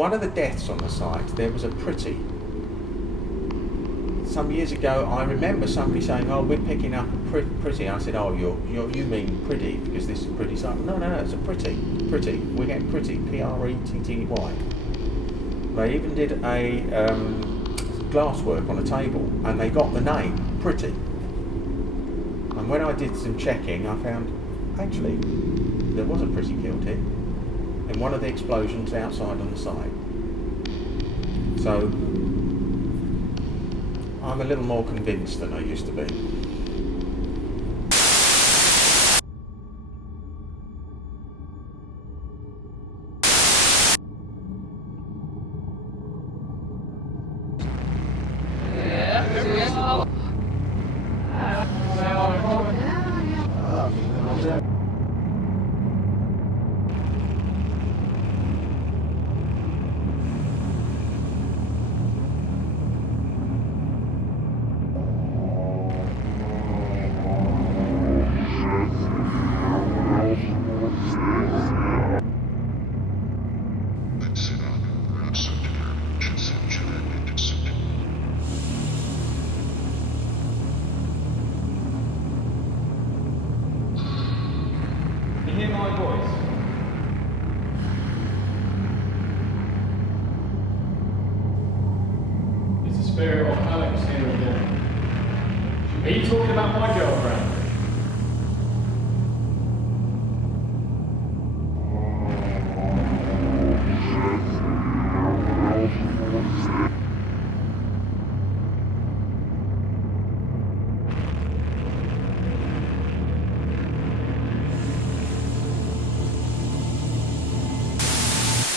one of the deaths on the site, there was a pretty. Some years ago, I remember somebody saying, "Oh, we're picking up a pretty." I said, "Oh, you mean pretty because this is a pretty site?" No, it's a pretty. We're getting pretty. Pretty. They even did a glasswork on a table, and they got the name pretty. And when I did some checking, I found actually there was a pretty killed here in one of the explosions outside on the site. So I'm a little more convinced than I used to be. You hear my voice? It's the spirit of Alex here again. Are you talking about my girlfriend?